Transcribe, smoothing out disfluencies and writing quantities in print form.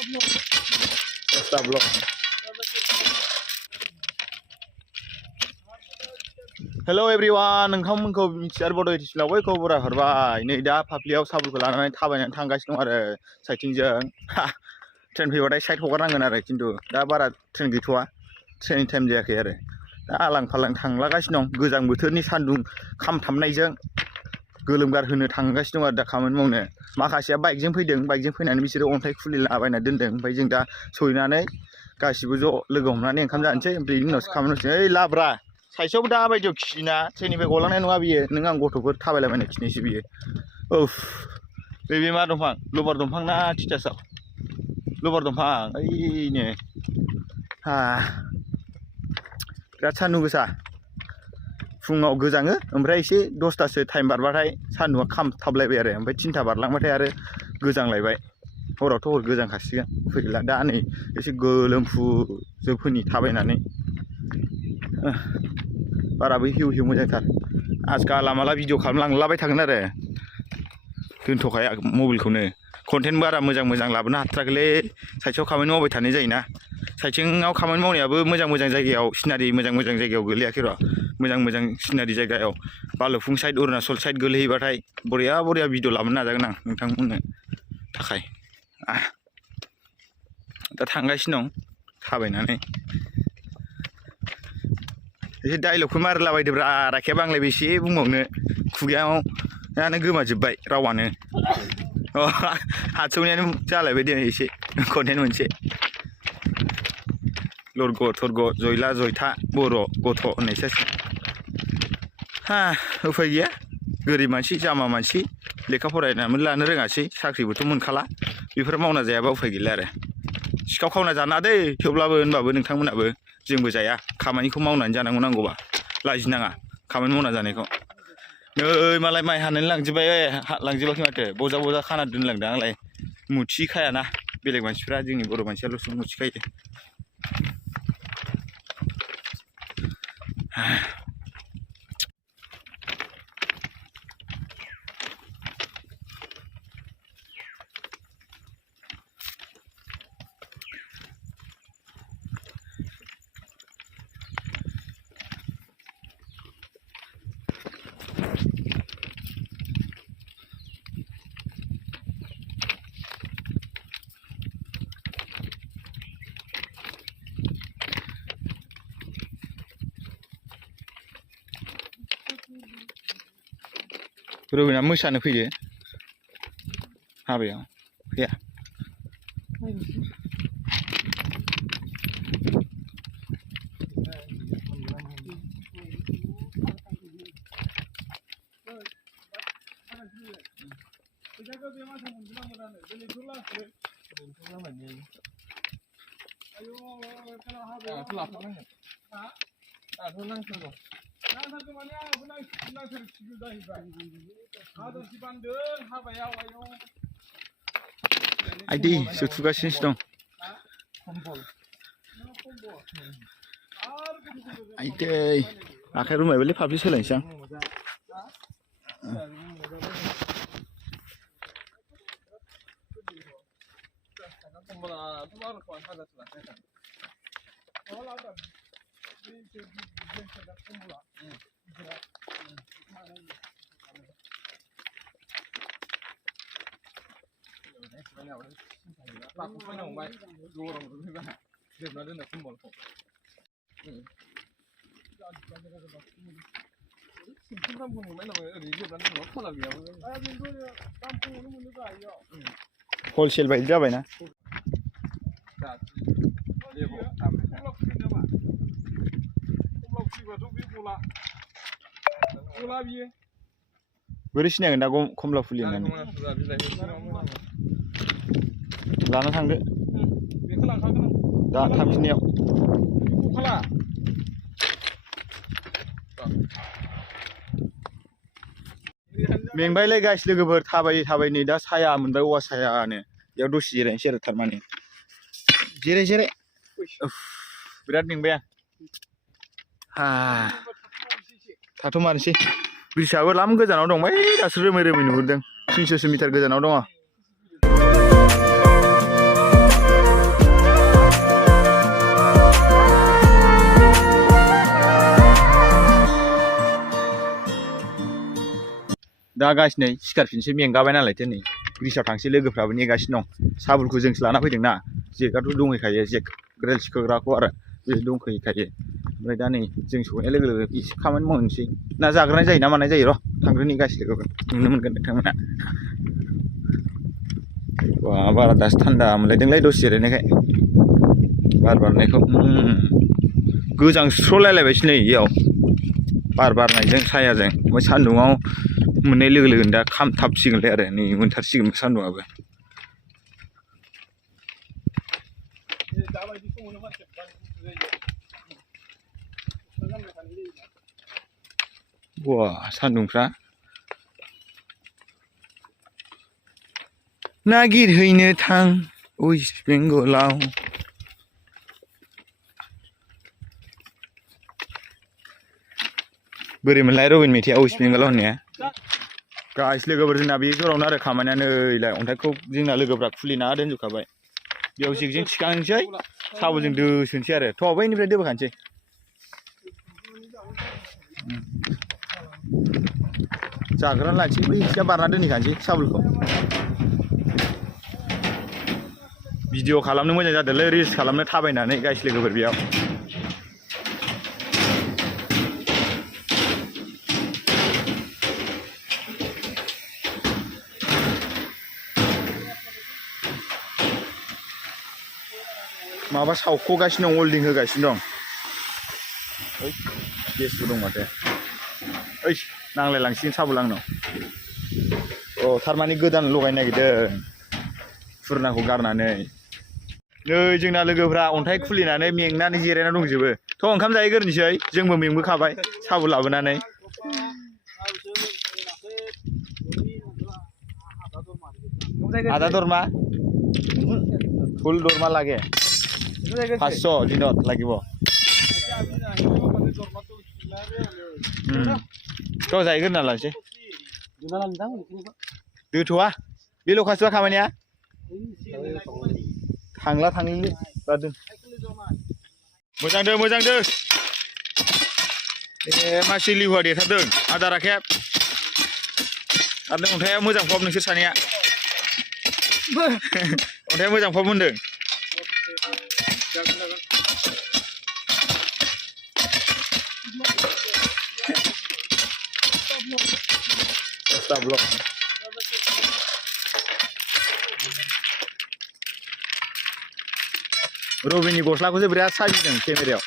vlog. Hello everyone, नोंथांमोनखौ मिथिसार बड' इडिसनाव बयखौबो बराय हरबाय। नै दा फाफ्लियाव साबुलखौ लानानै थाबायनानै थांगासिनो दं आरो साइथिंजों। ट्रेन फैबाथाय साइड हगारनांगोन आरो खिन्थु दा बारा ट्रेन गैथ'वा, ट्रेननि टाइम जायाखै आरो। दा आलां फालां थांलागासिनो दं गोजां बोथोरनि सान्दुं खामथाबनायजों गोलोमगार होनो थांगासिनो दं आरो दा खामानि मावनो। माखासेया बाइकजों फैदों, बाइकजों फैनानै बिसोरो अन्थाइ खुलिलाबायना दोनदों। ओमफ्राय जों दा सहैनानै गासिबो ज' लोगो हमनानै ओंखाम जानोसै, ओमफ्राय बिनि उनावसो खामानि मावसै। ओइ लाब्रा साइसेआवबो दा बायदियाव खियोना, ट्रेननिफ्राय गलांनाय नङा बियो, नों आं गथ'फोर थाबायलाबायनाय खिनायसो बियो। उफ, बे मा दंफां? लबार दंफां ना थिथासाब? लबार दंफां ओइनो। बिराद सान्दुं गोसा, फुङाव गोजाङो, ओमफ्राय एसे 10थासो टाइम बारबाथाय सान्दुंआ खामथाबलायबाय आरो, ओमफ्राय 3था बारलांबाथाय आरो गोजांलायबाय। हरावथ' हर गोजांखासिगोन, फैला दा नै एसे गोलोमफुजोबफोरनि थाबायनानै। बाराबो हिउ हिउ मोजांथार। आजखाल माला भिडिअ खालामलांलाबाय थागोन आरो, दोनथ'खाया मबाइलखौनो। कन्टेन्ट बारा मोजां मोजां लाबोनो हाथाराखैलै, साइडआव खामानि मावबाय थानाय जायोना। साइडथिंआव खामानि मावनायाबो मोजां मोजां जायगायाव, सिनारि मोजां मोजां जायगायाव गोलैयाखै र'। मोजां मोजां सिनारि जायगायाव बालुफुं साइड, अरुणाचल साइड गोलैहैबाथाय बरिया बरिया भिडिअ लाबोनो नाजागोन आं नोंथांमोननो थाखाय। दा थांगासिनो दं थाबायनानै। एसे डाइलगखौ मारिलाबायदोब्रा, राखेबा आंलाय बेसे बुंबावनो, खुगायानो गोमाजोब्बाय रावानो। हातसौनायानो जालायबाय दे एसे कन्टेन्ट मोनसे। लरग' थरग' जयला जयथा बर' गथ' होननायसो जासिगोन। उफाय गैया, गोरिब मानसि जाम्बा मानसि, लेखा फरायनानै लानो रोङासै, साख्रिबोथ' मोनखाला, बेफोर मावना जायाबा उफाय गैला आरो। सिखाव खावना जानाङा दै थेवब्लाबो, होनबाबो नोंथांमोनाबो, जोंबो जाया। खामानिखौ मावनानै जानांगौ, नांगौबा लाजिनाङा खामानि मावना जानायखौ। नै मालाय माइ हानानै लांजोब्बाय, लांजोबाखै माथो, बजा बजा खाना दोनलांदों। आंलाय मुथि खायाना, बेलेग मानसिफ्रा, जोंनि बर' मानसियाल'सो मुथि खायो। रबिना मोसानो फैयो हाबायाव, फैया? आइदै सुथुगासिनोसो दं। आइदै आखाइ रुमायबायलै, फाफ्लि सोलायनोसै आं। हलसेल बायदि जाबायना। बोरै सिनायगोन दा खमला फुलि होननानै? लाना थांदो दा थांफिननायाव। मेंबायलै गाइस लोगोफोर, थाबायै थाबायै दा साया मोनबाय, औवा सायानो। बेयाव दसे जिरायनोसै आरो, थारमाने जिराय जिराय बिराद मेंबाय आं। थाथ'मारनोसै। ब्रिजआबो लाम गोजानाव दं, बै दासो रोमै रोमै नुहुरदों, 300 मिटार गोजानाव दङ। दा गासिनो सिखारफिनसै मेंगाबाय नालायथो नै ब्रिजआव थांसै लोगोफ्राबो नेगासिनो दं साबुलखौ जोंसो लाना फैदोंना जेकआथ' दंहैखायो जेक रेल सिखोग्राखौ आरो बे दंहैखायो ओमफ्राय दा नै जों सहैनाय लोगो लोगो एसे खामानि मावनोसै ना जाग्रोनाय जायो ना मानाय जायो र' थांग्रोनि गासिबो नुनो मोनगोन नोंथांमोना बा बारा दासो थान्दा मोनलायदोंलै दसे जिरायनायखाय बार बारनायखौ गोजांस्र'लायलायबायसो नै इयाव बार बारनायजों सायाजों ओमफ्राय सान्दुङाव मोननाय लोगो लोगोनो दा खामथाबसिगोनलाय आरो नै मोनथारसिगोन सान्दुङाबो बा सान्दुंफ्रा नागिरहैनो थां वेस्ट बेंगलाव बोरै मोनलाय रबिन मेथाइआ वेस्ट बेंगलाव होननाया गाइस लोगोफोर जोंना बे जरावनो आरो खामानियानो नैलाय अन्थाइखौ जोंना लोगोफ्रा खुलिना दोनजोबखाबाय बेयाव जेकजों थिखांसै साबुलजों दोसोनोसै आरो थ' बैनिफ्राय दोबोखानोसै जाग्रा लानोसै बै एसेया बारना दोनहैखानोसै साबुलखौ भिडिअ खालामनो मोजां जादोंलै रिल्स खालामनो थाबायनानै गाइस लोगोफोर बेयाव माबा सावख'गासिनो दं वेल्डिं होगासिनो दं ओइ गेसबो दं माथो ओइ नांलायलांसिगोन साबुल आंनाव अ थारमाने गोदान लगायनो नागिरदों फुरनाखौ गारनानै नै जोंना लोगोफ्रा अन्थाइ खुलिनानै मेंनानै जिरायना दंजोबो थ' ओंखाम जाहैग्रोनोसै जोंबो मेंबोखाबाय साबुल लाबोनानै आधा दरमा फुल दरमा লাগে 500 দিনত লাগিব थ' जाहैग्रोना लानोसै दोथ'आ बे ल'खासोबा खामानिया थांला थांलै दा दोन मोजां दो ए मासि लिहुआ देथारदों आदार आखेब आरो अन्थाइआ मोजां फब नोंसोर सानैया अन्थाइआ मोजां फब होनदों ब्लक रबिनि गस्लाखौसो बिराद साजिदों केमेरायाव